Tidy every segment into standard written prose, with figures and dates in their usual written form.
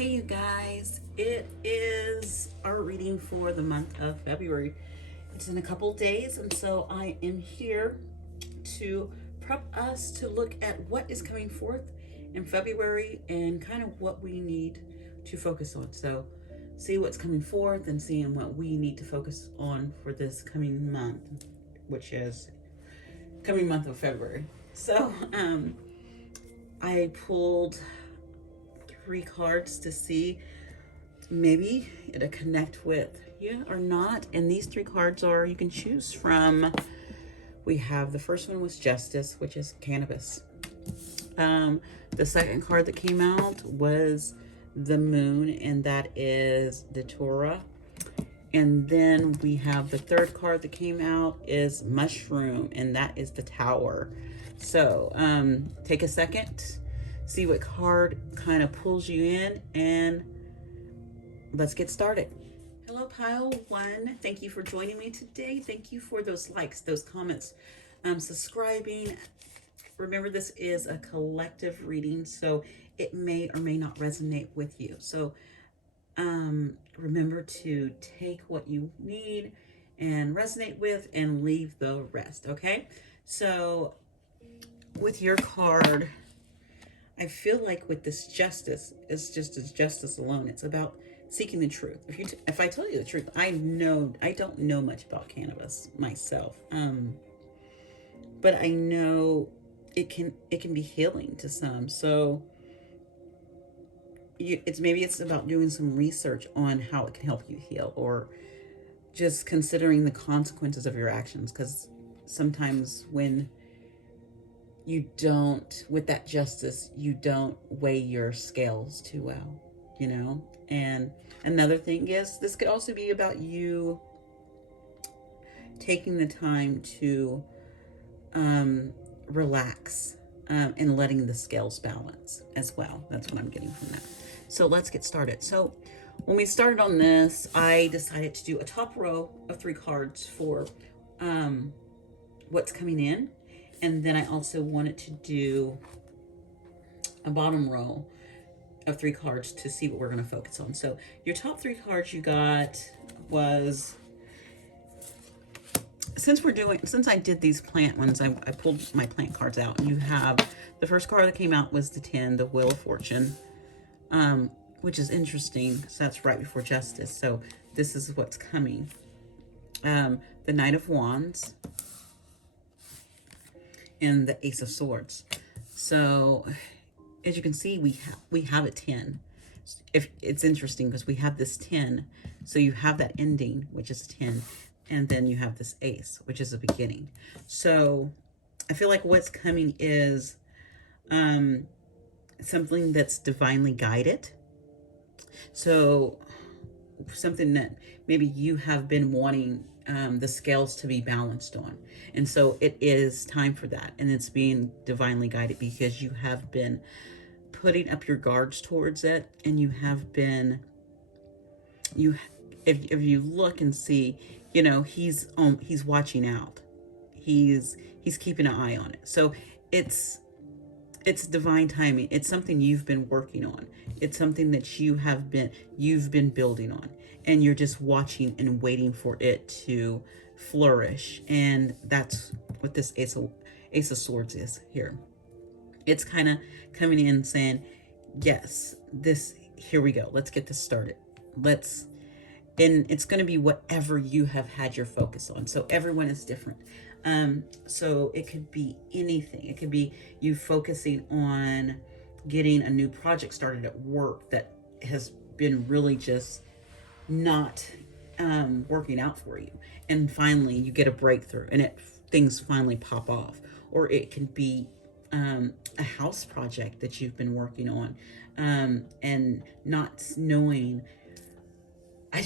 Hey, you guys, it is our reading for the month of February. It's in a couple days, and so I am here to prep us to look at what is coming forth in February and kind of what we need to focus on. So, see what's coming forth and seeing what we need to focus on for this coming month, which is coming month of February. So, I pulled three cards to see maybe it'll connect with you or not. And these three cards are, you can choose from. We have the first one was Justice, which is cannabis. The second card that came out was the Moon, and that is the Torah. And then we have the third card that came out is Mushroom, and that is the Tower. So take a second, see what card kind of pulls you in, and let's get started. Hello, Pile One. Thank you for joining me today. Thank you for those likes, those comments, subscribing. Remember, this is a collective reading, so it may or may not resonate with you. So remember to take what you need and resonate with and leave the rest, okay? So with your card, I feel like with this justice, it's just as justice alone. It's about seeking the truth. If I tell you the truth, I don't know much about cannabis myself, but I know it can be healing to some. So it's about doing some research on how it can help you heal, or just considering the consequences of your actions, because sometimes when you don't, with that justice, you don't weigh your scales too well, you know? And another thing is, this could also be about you taking the time to relax and letting the scales balance as well. That's what I'm getting from that. So let's get started. So when we started on this, I decided to do a top row of three cards for what's coming in. And then I also wanted to do a bottom row of three cards to see what we're going to focus on. So your top three cards you got was, since I did these plant ones, I pulled my plant cards out. And you have, the first card that came out was the 10, the Wheel of Fortune, which is interesting. So that's right before Justice. So this is what's coming. The Knight of Wands, and the Ace of Swords. So as you can see, we have a 10. If it's interesting because we have this 10, so you have that ending, which is 10, and then you have this ace, which is a beginning. So I feel like what's coming is something that's divinely guided. So something that maybe you have been wanting the scales to be balanced on. And so it is time for that. And it's being divinely guided because you have been putting up your guards towards it. And you have been, if you look and see, you know, he's watching out. He's keeping an eye on it. So it's divine timing. It's something you've been working on. It's something that you've been building on, and you're just watching and waiting for it to flourish. And that's what this Ace of Swords is here. It's kind of coming in saying, yes, here we go. Let's get this started. And it's going to be whatever you have had your focus on. So everyone is different. So it could be anything. It could be you focusing on getting a new project started at work that has been really just not working out for you. And finally you get a breakthrough and things finally pop off. Or it can be a house project that you've been working on and not knowing. I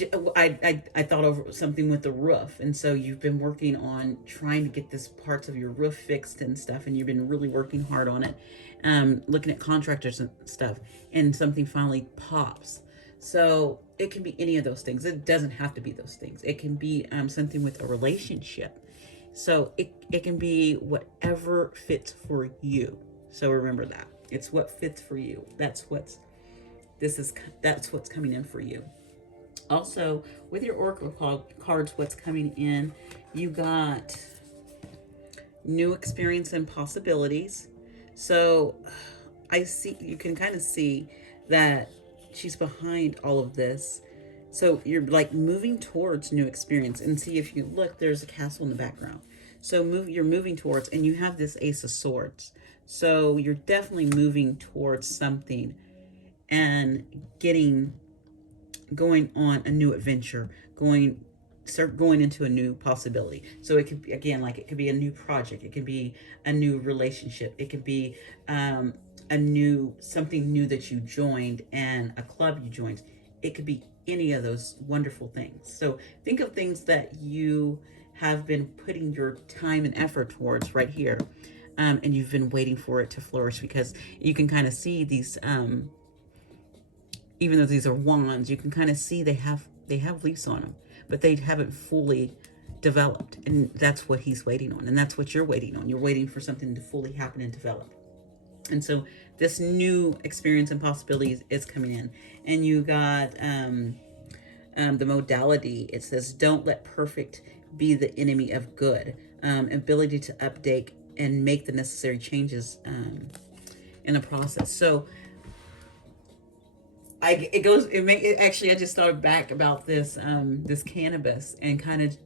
thought over something with the roof, and so you've been working on trying to get this parts of your roof fixed and stuff, and you've been really working hard on it, looking at contractors and stuff, and something finally pops. So it can be any of those things. It doesn't have to be those things. It can be something with a relationship. So it can be whatever fits for you. So remember that. It's what fits for you. That's what's that's what's coming in for you. Also, with your oracle cards, what's coming in, you got new experience and possibilities. So I see, you can kind of see that she's behind all of this. So you're like moving towards new experience. And see, if you look, there's a castle in the background. So you're moving towards, and you have this Ace of Swords. So you're definitely moving towards something and going on a new adventure, start going into a new possibility. So it could be, again, like it could be a new project, it could be a new relationship, it could be something new that you joined, and a club you joined. It could be any of those wonderful things. So think of things that you have been putting your time and effort towards right here, and you've been waiting for it to flourish, because you can kind of see these, even though these are wands, you can kind of see they have leaves on them, but they haven't fully developed. And that's what he's waiting on. And that's what you're waiting on. You're waiting for something to fully happen and develop. And so this new experience and possibilities is coming in. And you got the modality. It says, don't let perfect be the enemy of good. Ability to update and make the necessary changes in the process. So actually, I just thought back about this, this cannabis, and kind of,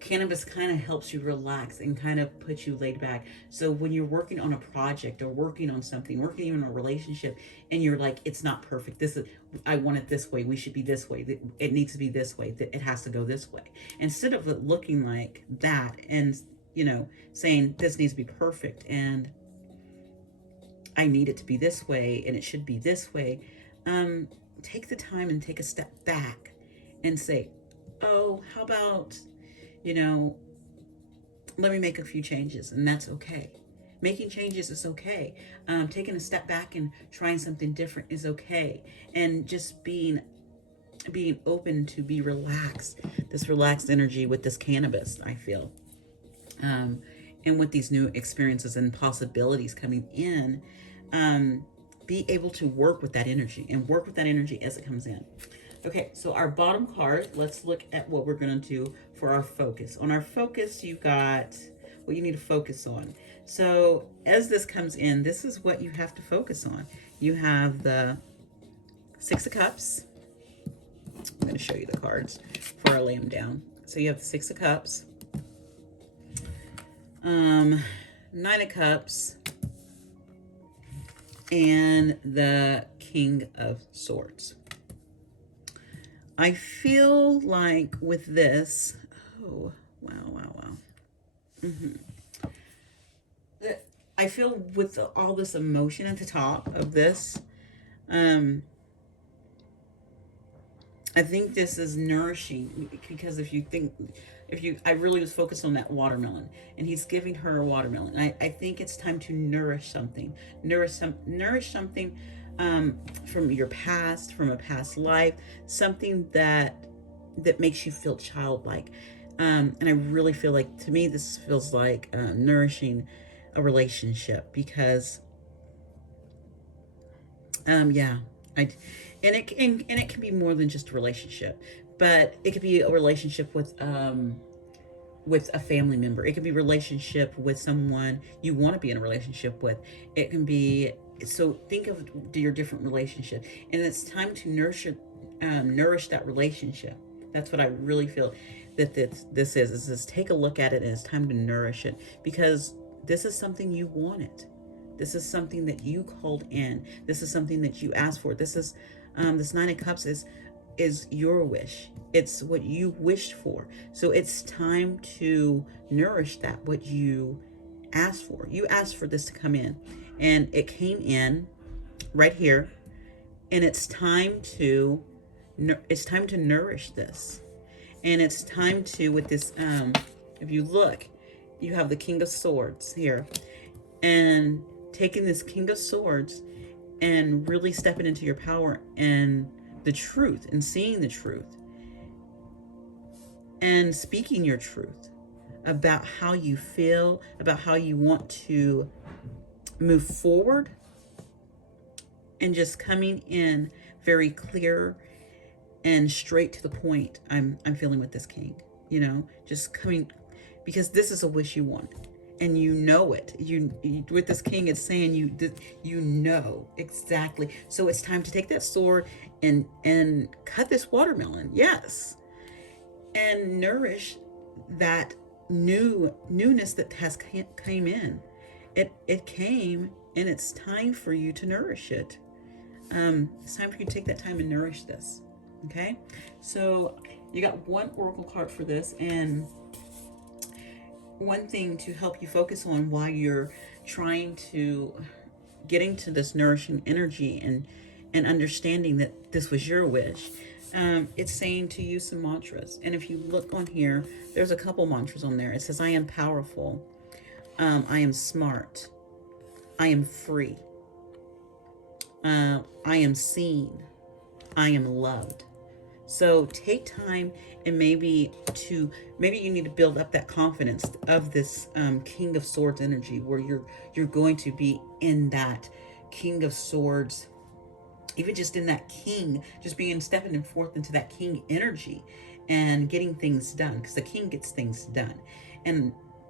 cannabis kind of helps you relax and kind of puts you laid back. So when you're working on a project or working on something, working even on a relationship, and you're like, it's not perfect. I want it this way. We should be this way. It needs to be this way. It has to go this way. Instead of it looking like that and, saying this needs to be perfect and I need it to be this way and it should be this way. Take the time and take a step back and say, oh, how about, let me make a few changes, and that's okay. Making changes is okay. Taking a step back and trying something different is okay. And just being open to be relaxed, this relaxed energy with this cannabis, I feel. And with these new experiences and possibilities coming in, be able to work with that energy as it comes in. Okay, so our bottom card, let's look at what we're going to do for our focus. On our focus, you got what you need to focus on. So as this comes in, this is what you have to focus on. You have the Six of Cups. I'm going to show you the cards before I lay them down. So you have the Six of Cups, Nine of Cups, and the King of Swords. I feel like with this, oh, wow. I feel with all this emotion at the top of this, I think this is nourishing, because I really was focused on that watermelon, and he's giving her a watermelon. I think it's time to nourish something, from your past, from a past life, something that makes you feel childlike. And I really feel like, to me, this feels like nourishing a relationship, because, and it can be more than just a relationship, but it could be a relationship with a family member. It could be a relationship with someone you want to be in a relationship with. It can be, so think of your different relationships, and it's time to nourish that relationship. That's what I really feel that this is take a look at it, and it's time to nourish it, because this is something you wanted. This is something that you called in. This is something that you asked for. This is this Nine of Cups is your wish. It's what you wished for. So it's time to nourish that, what you asked for. You asked for this to come in, and it came in right here, and it's time to nourish this. And it's time to, with this, if you look, you have the King of Swords here, and taking this King of Swords and really stepping into your power and the truth, and seeing the truth, and speaking your truth about how you feel, about how you want to move forward, and just coming in very clear and straight to the point. I'm feeling with this king, you know, just coming, because this is a wish you want and you know it. You with this king, it's saying you know exactly. So it's time to take that sword and cut this watermelon. Yes. And nourish that newness that has came in. It came, and it's time for you to nourish it. It's time for you to take that time and nourish this. Okay, so you got one oracle card for this, and one thing to help you focus on while you're trying to get into this nourishing energy and understanding that this was your wish. It's saying to use some mantras. And if you look on here, there's a couple mantras on there. It says, I am powerful. I am smart. I am free. I am seen. I am loved. So take time, and maybe you need to build up that confidence of this King of Swords energy, where you're going to be in that King of Swords, even just in that king, just stepping forth into that king energy and getting things done, because the king gets things done,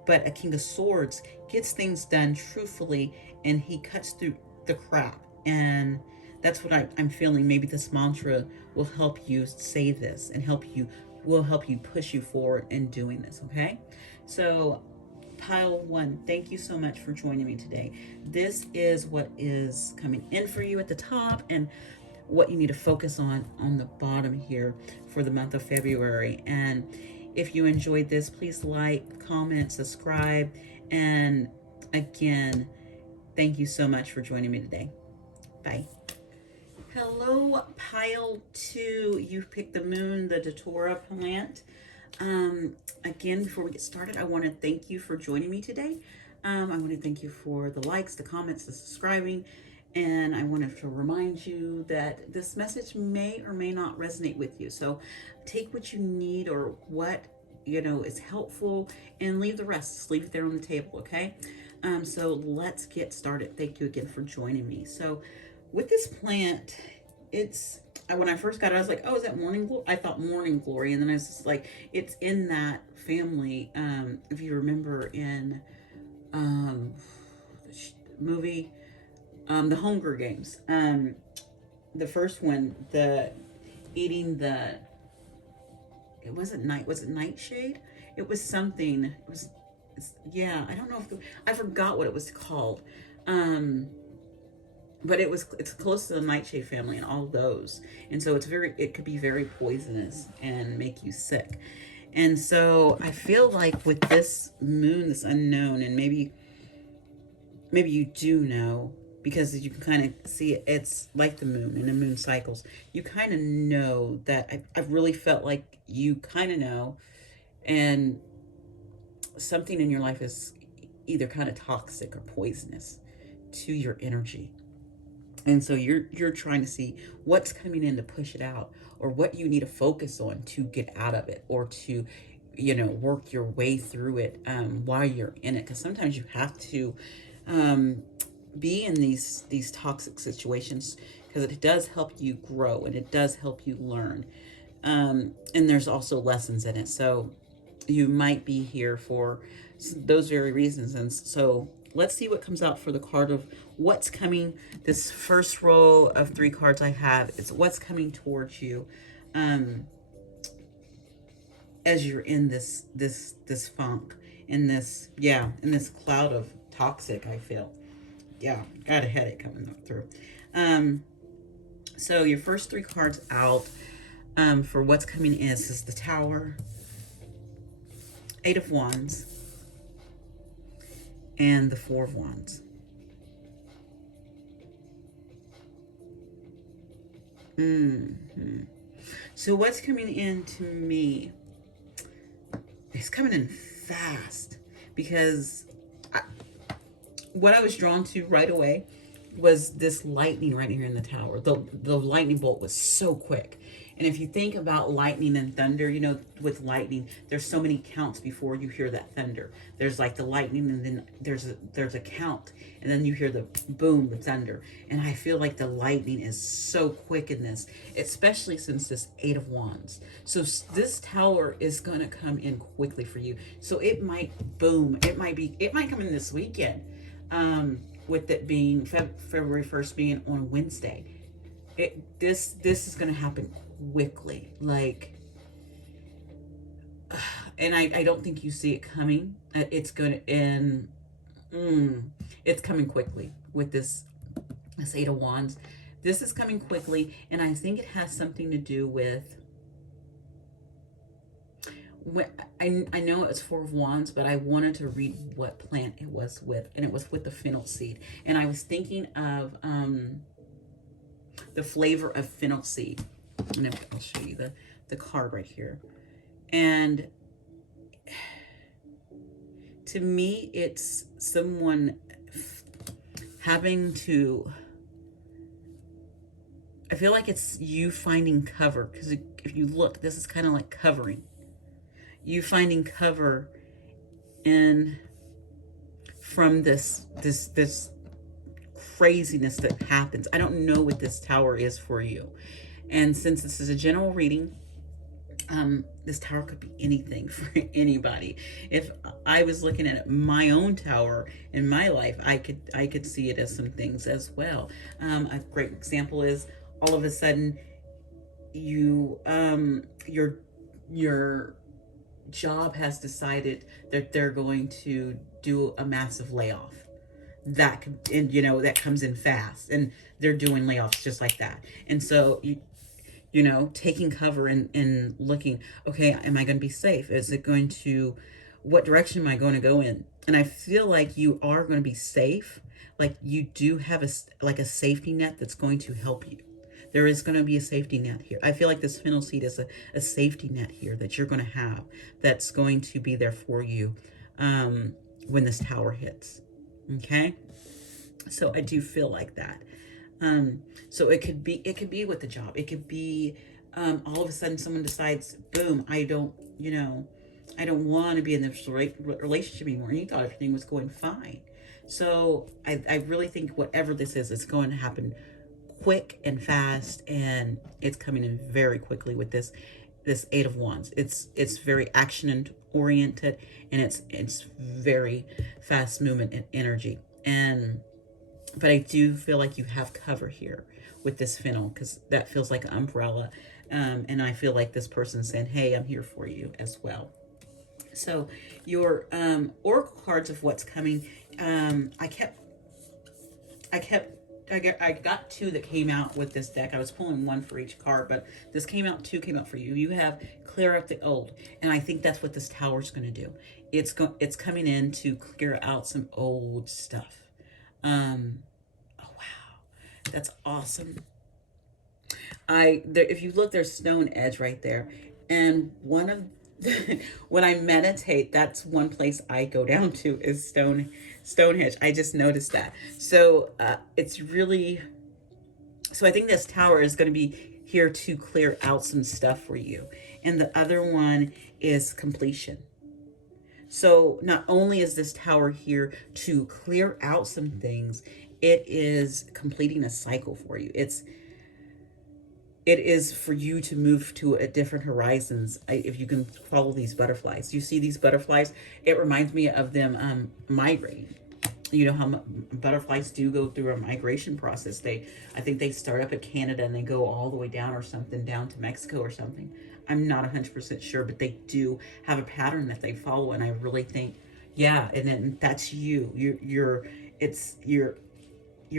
but a King of Swords gets things done truthfully, and he cuts through the crap. And that's what I'm feeling. Maybe this mantra will help you say this and will help you push you forward in doing this. Okay, so pile one, thank you so much for joining me today. This is what is coming in for you at the top, and what you need to focus on the bottom here for the month of February. And if you enjoyed this, please like, comment, subscribe, and again, thank you so much for joining me today. Bye. Hello, pile two. You've picked the moon, the Datura plant. Again, before we get started, I want to thank you for joining me today. I want to thank you for the likes, the comments, the subscribing, and I wanted to remind you that this message may or may not resonate with you. So take what you need, or what is helpful, and leave the rest. Just leave it there on the table, okay? So let's get started. Thank you again for joining me. So with this plant, when I first got it, I was like, oh, is that morning glory? I thought morning glory. And then I was just like, it's in that family. If you remember in the movie, The Hunger Games, the first one, it wasn't nightshade? It was something. I don't know I forgot what it was called. But it's close to the nightshade family and all those. And so it could be very poisonous and make you sick. And so I feel like with this moon, this unknown, and maybe you do know, because you can kind of see it's like the moon and the moon cycles. You kind of know that. I've really felt like you kind of know, and something in your life is either kind of toxic or poisonous to your energy. And so you're trying to see what's coming in to push it out, or what you need to focus on to get out of it, or to, work your way through it while you're in it. Because sometimes you have to be in these toxic situations, because it does help you grow and it does help you learn. And there's also lessons in it. So you might be here for those very reasons. And so let's see what comes out for the card of what's coming. This first row of 3 cards I have is what's coming towards you as you're in this funk, in this cloud of toxic. I feel, got a headache coming through. So your first 3 cards out for what's coming in is the Tower, 8 of Wands, and the 4 of Wands. So what's coming in to me? It's coming in fast, because what I was drawn to right away was this lightning right here in the tower. The lightning bolt was so quick. And if you think about lightning and thunder, you know, with lightning, there's so many counts before you hear that thunder. There's like the lightning, and then there's a count, and then you hear the boom, the thunder. And I feel like the lightning is so quick in this, especially since this Eight of Wands. So this tower is going to come in quickly for you. So it might boom. It might come in this weekend. With it being February 1st being on Wednesday. This is going to happen quickly, like, and I don't think you see it coming. It's going to, and it's coming quickly with this Eight of Wands. This is coming quickly, and I think it has something to do with, I know it's Four of Wands, but I wanted to read what plant it was with, and it was with the fennel seed. And I was thinking of the flavor of fennel seed. And I'll show you the card right here. And to me, it's someone having to, I feel like it's you finding cover, because if you look, this is kind of like covering. You finding cover from this craziness that happens. I don't know what this tower is for you. And since this is a general reading, this tower could be anything for anybody. If I was looking at my own tower in my life, I could see it as some things as well. A great example is all of a sudden you your job has decided that they're going to do a massive layoff. That could, and you know, that comes in fast, and they're doing layoffs just like that. And so you know, taking cover and looking, okay, am I going to be safe? Is it going to, what direction am I going to go in? And I feel like you are going to be safe. Like you do have a safety net that's going to help you. There is going to be a safety net here. I feel like this fennel seed is a safety net here that you're going to have, that's going to be there for you when this tower hits. Okay? So I do feel like that. So it could be with the job. It could be all of a sudden someone decides, boom, I don't want to be in this relationship anymore. And you thought everything was going fine. So I really think whatever this is, it's going to happen quick and fast, and it's coming in very quickly with this Eight of Wands. It's very action oriented, and it's very fast movement and energy. But I do feel like you have cover here with this fennel, because that feels like an umbrella. And I feel like this person's saying, hey, I'm here for you as well. So your oracle cards of what's coming, I got two that came out with this deck. I was pulling one for each card, but two came out for you. You have clear up the old, and I think that's what this tower is going to do. It's coming in to clear out some old stuff. Oh wow, that's awesome. If you look, there's Stone Edge right there, and one of when I meditate, that's one place I go down to is Stonehenge. I just noticed that. So it's really, so I think this tower is going to be here to clear out some stuff for you. And the other one is completion. So not only is this tower here to clear out some things, it is completing a cycle for you. It is for you to move to a different horizons. If you can follow these butterflies, you see these butterflies, it reminds me of them migrating. You know how butterflies do go through a migration process. I think they start up at Canada and they go all the way down or something, down to Mexico or something. I'm not 100% sure, but they do have a pattern that they follow. And I really think, yeah, and then that's you. You're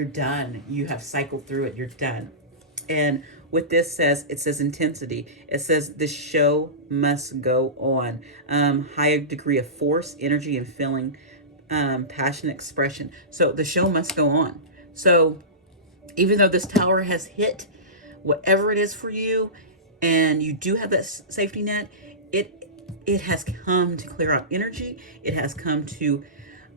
done. You have cycled through it. You're done. And what this says, it says intensity. It says the show must go on. Higher degree of force, energy, and feeling, passion, expression. So the show must go on. So even though this tower has hit whatever it is for you, and you do have that safety net, it has come to clear out energy. It has come to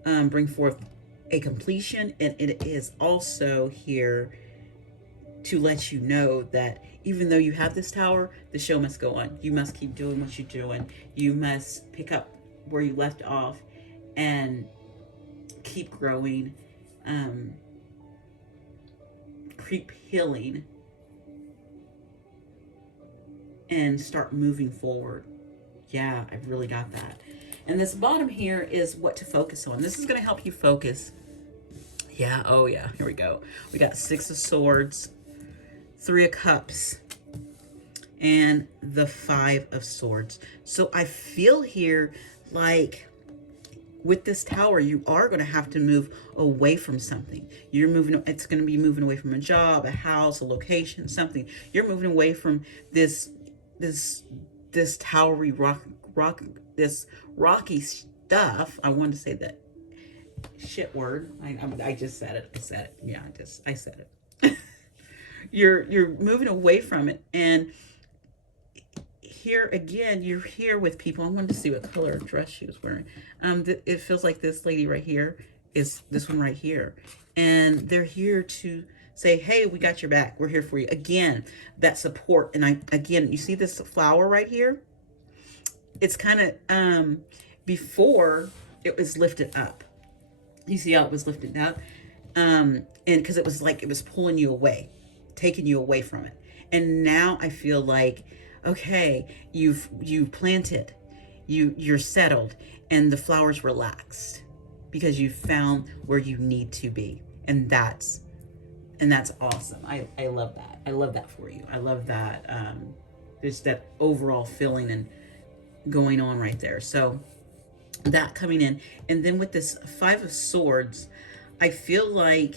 bring forth a completion, and it is also here to let you know that even though you have this tower, the show must go on. You must keep doing what you're doing. You must pick up where you left off and keep growing, keep healing, and start moving forward. Yeah, I really got that. And this bottom here is what to focus on. This is going to help you focus. Yeah, oh yeah, here we go. We got 6 of Swords, 3 of Cups, and the 5 of Swords. So I feel here like with this tower, you are going to have to move away from something. You're moving, it's going to be moving away from a job, a house, a location, something. You're moving away from this towery this rocky stuff. I wanted to say that shit word. I just said it. I said it. Yeah, I said it. You're moving away from it, and here again, you're here with people. I wanted to see what color dress she was wearing. It feels like this lady right here is this one right here, and they're here to say, hey, we got your back. We're here for you. Again, that support. And again, you see this flower right here? It's kind of, before it was lifted up. You see how it was lifted up? And because it was like, it was pulling you away, taking you away from it. And now I feel like, okay, you've planted, you're settled, and the flowers relaxed because you found where you need to be. And that's awesome. I love that. I love that for you. I love that. There's that overall feeling and going on right there. So that coming in. And then with this 5 of Swords, I feel like,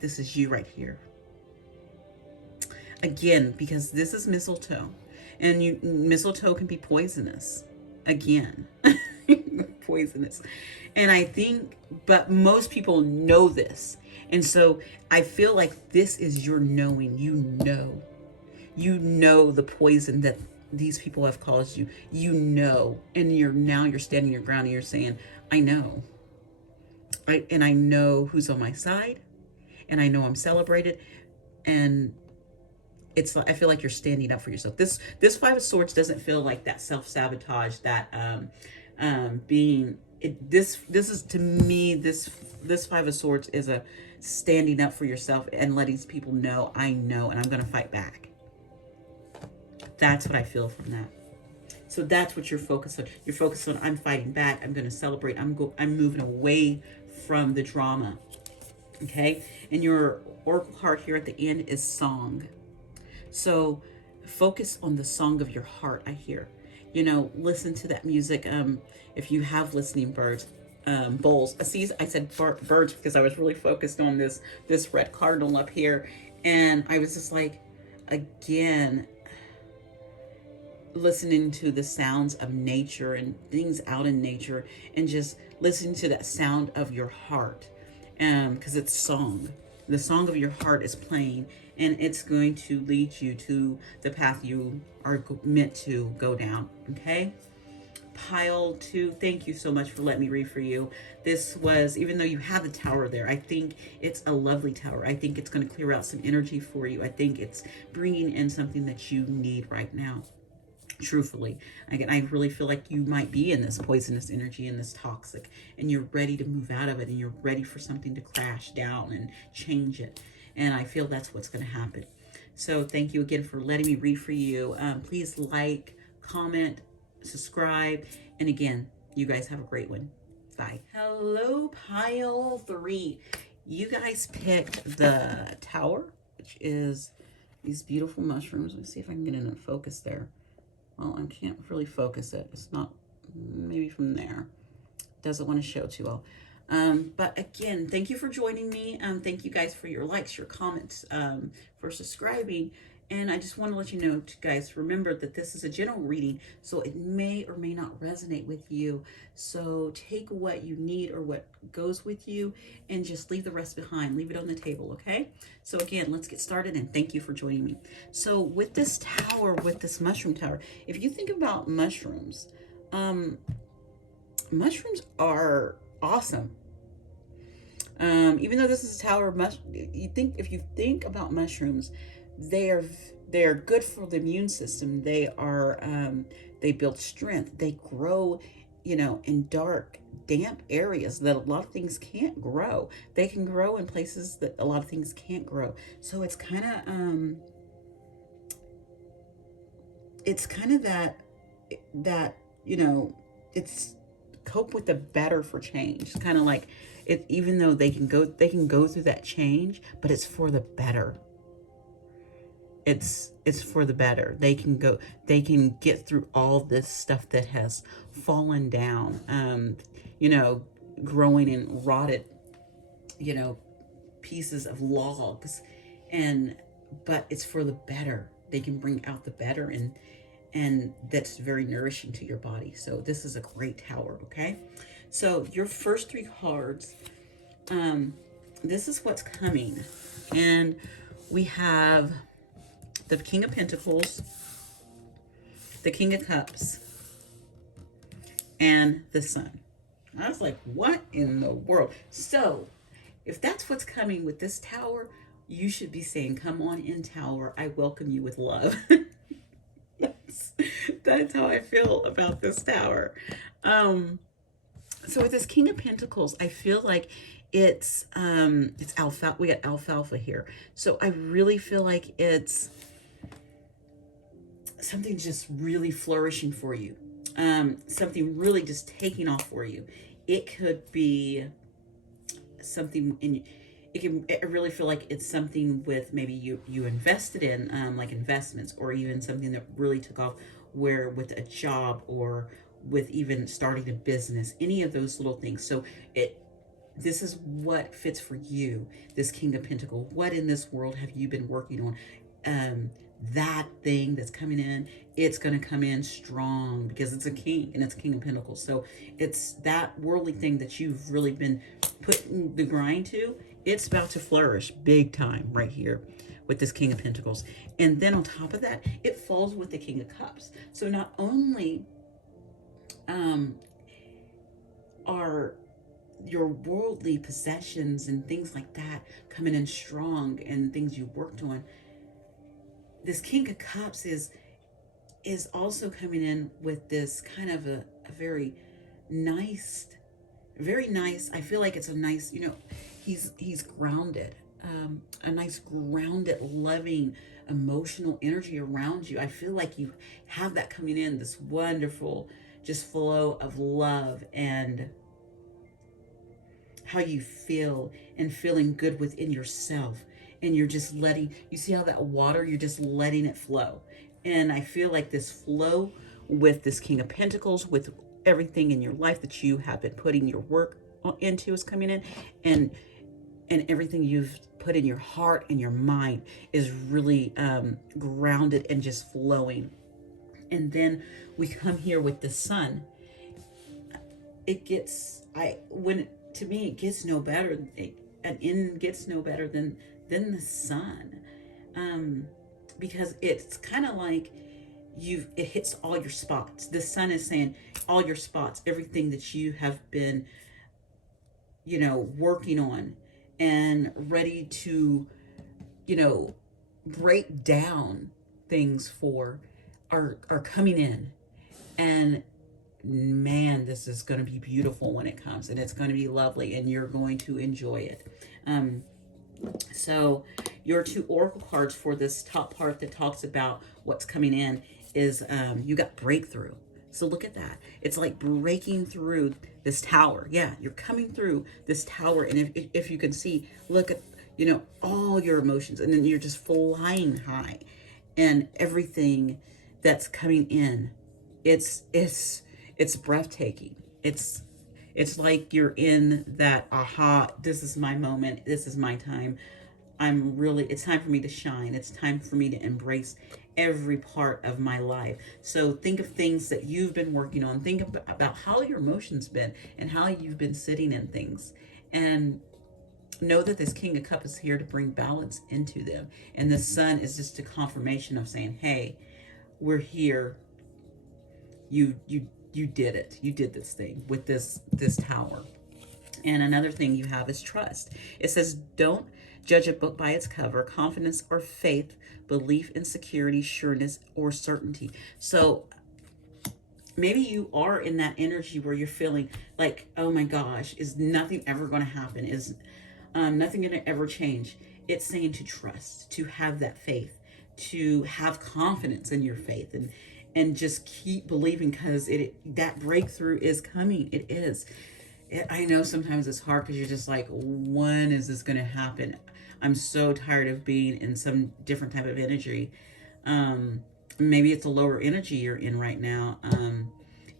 this is you right here. Again, because this is mistletoe, and mistletoe can be poisonous. Again, poisonous. And I think, but most people know this. And so I feel like this is your knowing. You know the poison that these people have caused you. You know, and you're standing your ground and you're saying, I know. Right? And I know who's on my side, and I know I'm celebrated, and I feel like you're standing up for yourself. This 5 of Swords doesn't feel like that self-sabotage, that this is, to me, this 5 of Swords is a standing up for yourself and letting people know, I know, and I'm going to fight back. That's what I feel from that. So that's what you're focused on. You're focused on, I'm fighting back. I'm going to celebrate. I'm moving away from the drama. Okay. And your oracle card here at the end is Song. So focus on the song of your heart. I hear, listen to that music. If you have listening bowls. I said birds because I was really focused on this red cardinal up here. And I was just like, again, listening to the sounds of nature and things out in nature, and just listening to that sound of your heart. Because it's song. The song of your heart is playing, and it's going to lead you to the path you are meant to go down. Okay? Pile 2, thank you so much for letting me read for you. This was, even though you have the tower there, I think it's a lovely tower. I think it's going to clear out some energy for you. I think it's bringing in something that you need right now. Truthfully, again, I really feel like you might be in this poisonous energy and this toxic, and you're ready to move out of it, and you're ready for something to crash down and change it. And I feel that's what's going to happen. So thank you again for letting me read for you. Please like, comment, subscribe, and again, you guys have a great one. Bye. Hello, pile 3. You guys picked the tower, which is these beautiful mushrooms. Let's see if I can get in and focus there. Well, I can't really focus it. It's not, maybe from there. Doesn't want to show too well. But again, thank you for joining me. Thank you guys for your likes, your comments, for subscribing. And I just want to let you know, guys, remember that this is a general reading, so it may or may not resonate with you. So take what you need or what goes with you, and just leave the rest behind. Leave it on the table, okay? So again, let's get started, and thank you for joining me. So with this tower, with this mushroom tower, if you think about mushrooms, mushrooms are awesome. Even though this is a tower of you think, if you think about mushrooms, they are they're good for the immune system. They are they build strength. They grow, in dark, damp areas that a lot of things can't grow. They can grow in places that a lot of things can't grow. So it's kind of that it's cope with the better for change. It's kind of like it, even though they can go through that change, but it's for the better. It's for the better. They can get through all this stuff that has fallen down, growing in rotted, you know pieces of logs, and but it's for the better. They can bring out the better, and that's very nourishing to your body. So this is a great tower. Okay, so your first three cards, this is what's coming, and we have the King of Pentacles, the King of Cups, and the Sun. I was like, what in the world? So if that's what's coming with this tower, you should be saying, come on in, tower. I welcome you with love. That's how I feel about this tower. So with this King of Pentacles, I feel like it's alfalfa. We got alfalfa here. So I really feel like it's something just really flourishing for you. Something really just taking off for you. It could be something in, I really feel like it's something with maybe you invested in, like investments, or even something that really took off, where with a job, or with even starting a business, any of those little things. So this is what fits for you, this King of Pentacles. What in this world have you been working on? That thing that's coming in, it's going to come in strong, because it's a king, and it's a King of Pentacles. So it's that worldly thing that you've really been putting the grind to. It's about to flourish big time right here with this King of Pentacles. And then on top of that, it falls with the King of Cups. So not only are your worldly possessions and things like that coming in strong, and things you worked on, this King of Cups is also coming in with this kind of a very nice, I feel like it's a nice, he's grounded, a nice grounded, loving, emotional energy around you. I feel like you have that coming in, this wonderful just flow of love, and how you feel, and feeling good within yourself. And you're just you see how that water, you're just letting it flow. And I feel like this flow with this King of Pentacles, with everything in your life that you have been putting your work into, is coming in, and everything you've put in your heart and your mind is really grounded and just flowing. And then we come here with the Sun. To me, it gets no better. An end gets no better than the Sun, because it's kind of like it hits all your spots. The Sun is saying all your spots, everything that you have been, working on and ready to, break down things for, are coming in. And man, this is going to be beautiful when it comes, and it's going to be lovely, and you're going to enjoy it. So your two oracle cards for this top part that talks about what's coming in is, you got breakthrough. So look at that. It's like breaking through this tower. Yeah, you're coming through this tower. And if you can see, look at, all your emotions, and then you're just flying high, and everything that's coming in, it's breathtaking. It's like you're in that aha, this is my moment, this is my time. It's time for me to shine. It's time for me to embrace every part of my life. So think of things that you've been working on. Think about how your emotions been, and how you've been sitting in things. And know that this King of Cups is here to bring balance into them. And the Sun is just a confirmation of saying, hey, we're here. You you did it. You did this thing with this tower. And another thing you have is trust. It says, don't judge a book by its cover. Confidence or faith, belief in security, sureness, or certainty. So maybe you are in that energy where you're feeling like, oh my gosh, is nothing ever going to happen? Is nothing going to ever change? It's saying to trust, to have that faith, to have confidence in your faith, and just keep believing, because that breakthrough is coming. It is. I know sometimes it's hard because you're just like, when is this going to happen? I'm so tired of being in some different type of energy. Maybe it's a lower energy you're in right now,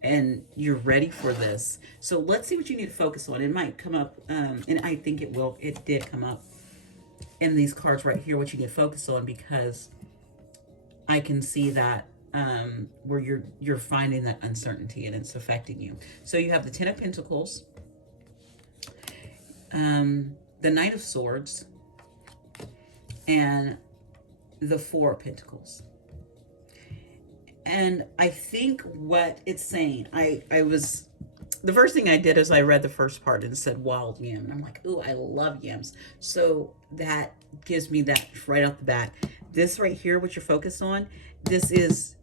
and you're ready for this. So let's see what you need to focus on. It might come up, and I think it will. It did come up in these cards right here, what you need to focus on, because I can see that where you're finding that uncertainty and it's affecting you. So you have the Ten of Pentacles, the Knight of Swords, and the Four of Pentacles. And I think what it's saying, the first thing I did is I read the first part and it said wild yam. And I'm like, ooh, I love yams. So that gives me that right off the bat. This right here, what you're focused on, this is,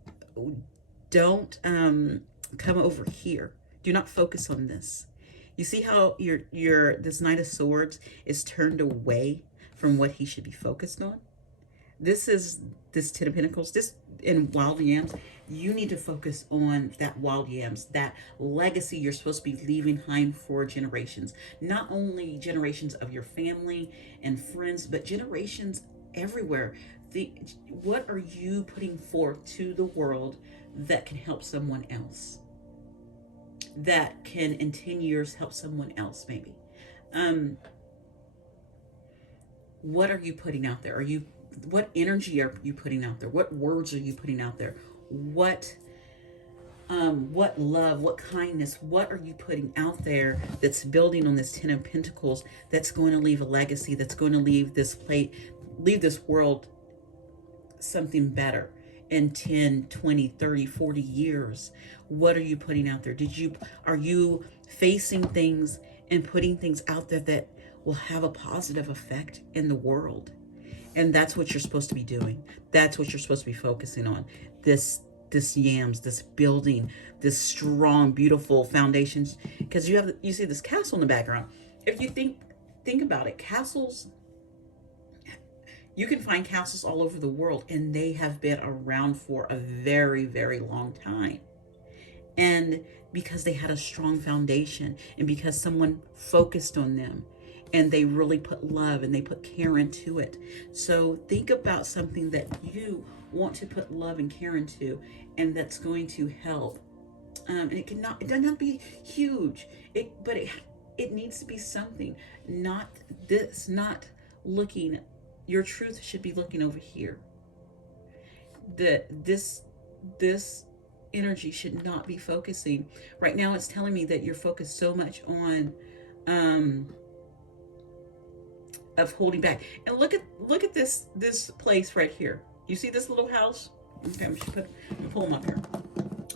don't come over here. Do not focus on this. You see how this Knight of Swords is turned away from what he should be focused on? This is this Ten of Pentacles, this in wild yams. You need to focus on that wild yams, that legacy you're supposed to be leaving behind for generations. Not only generations of your family and friends, but generations everywhere. What are you putting forth to the world that can help someone else? That can in 10 years help someone else maybe. What are you putting out there? What energy are you putting out there? What words are you putting out there? What love, what kindness, what are you putting out there that's building on this Ten of Pentacles, that's going to leave a legacy, that's going to leave this world something better in 10, 20, 30, 40 years? What are you putting out there? Are you facing things and putting things out there that will have a positive effect in the world? And that's what you're supposed to be doing. That's what you're supposed to be focusing on. This yams, this building, this strong, beautiful foundations. Because you see this castle in the background. If you think about it, castles, you can find castles all over the world, and they have been around for a very, very long time. And because they had a strong foundation, and because someone focused on them, and they really put love and they put care into it. So think about something that you want to put love and care into, and that's going to help. And it doesn't have to be huge. But it needs to be something. Not looking. Your truth should be looking over here. This energy should not be focusing. Right now it's telling me that you're focused so much on of holding back. And look at this place right here. You see this little house? Okay, I'm gonna pull them up here.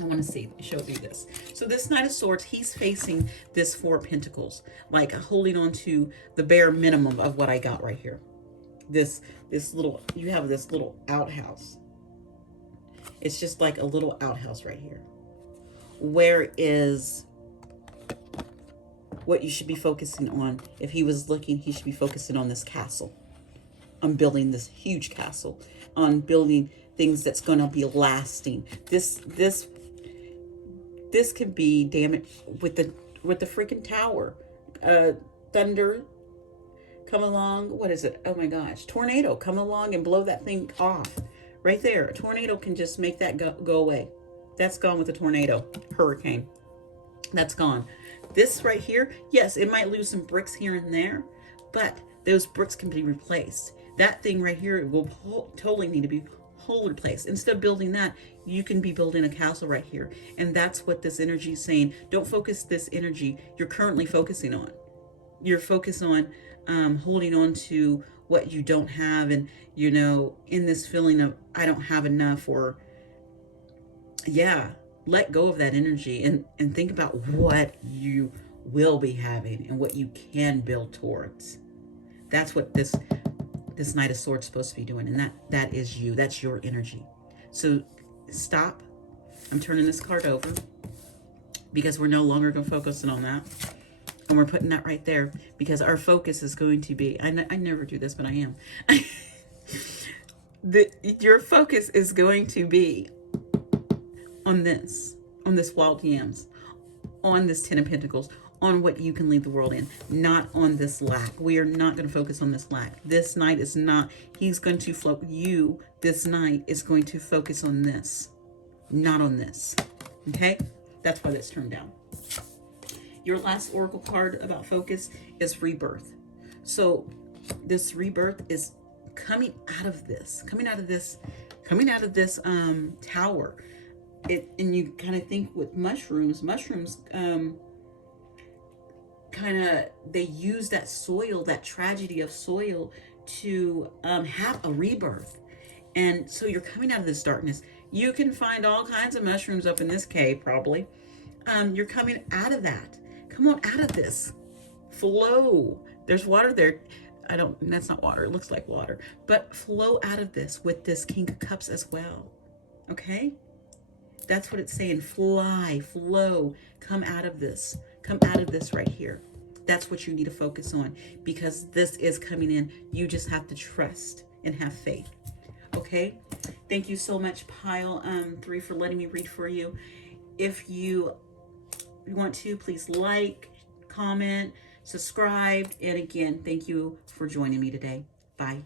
I want to show you this. So this Knight of Swords, he's facing this Four of Pentacles, like holding on to the bare minimum of what I got right here. You have this little outhouse. It's just like a little outhouse right here. Where is what you should be focusing on? If he was looking, he should be focusing on this castle, on building this huge castle, on building things that's going to be lasting. This could be damaged with the freaking tower. Thunder come along. What is it? Oh my gosh. Tornado come along and blow that thing off. Right there. A tornado can just make that go away. That's gone with a tornado. Hurricane. That's gone. This right here, yes, it might lose some bricks here and there, but those bricks can be replaced. That thing right here will totally need to be wholly replaced. Instead of building that, you can be building a castle right here. And that's what this energy is saying. Don't focus this energy you're currently focusing on. You're focused on holding on to what you don't have, and in this feeling of I don't have enough, or yeah, let go of that energy and think about what you will be having and what you can build towards. That's what this Knight of Swords is supposed to be doing, and that is you. That's your energy. So stop. I'm turning this card over because we're no longer going to focus on that. And we're putting that right there because our focus is going to be, I never do this, but I am. Your focus is going to be on this wild yams, on this 10 of Pentacles, on what you can lead the world in, not on this lack. We are not going to focus on this lack. This Knight is not, he's going to float you. This Knight is going to focus on this, not on this. Okay? That's why that's turned down. Your last oracle card about focus is rebirth. So this rebirth is coming out of this tower. And you kind of think with mushrooms kind of, they use that soil, that tragedy of soil, to have a rebirth. And so you're coming out of this darkness. You can find all kinds of mushrooms up in this cave, probably. You're coming out of that. Come on out of this. Flow. There's water there. That's not water. It looks like water. But flow out of this with this King of Cups as well. Okay? That's what it's saying. Fly, flow, come out of this. Come out of this right here. That's what you need to focus on, because this is coming in. You just have to trust and have faith. Okay? Thank you so much, Pile 3, for letting me read for you. If you want to, please like, comment, subscribe, and again, thank you for joining me today. Bye.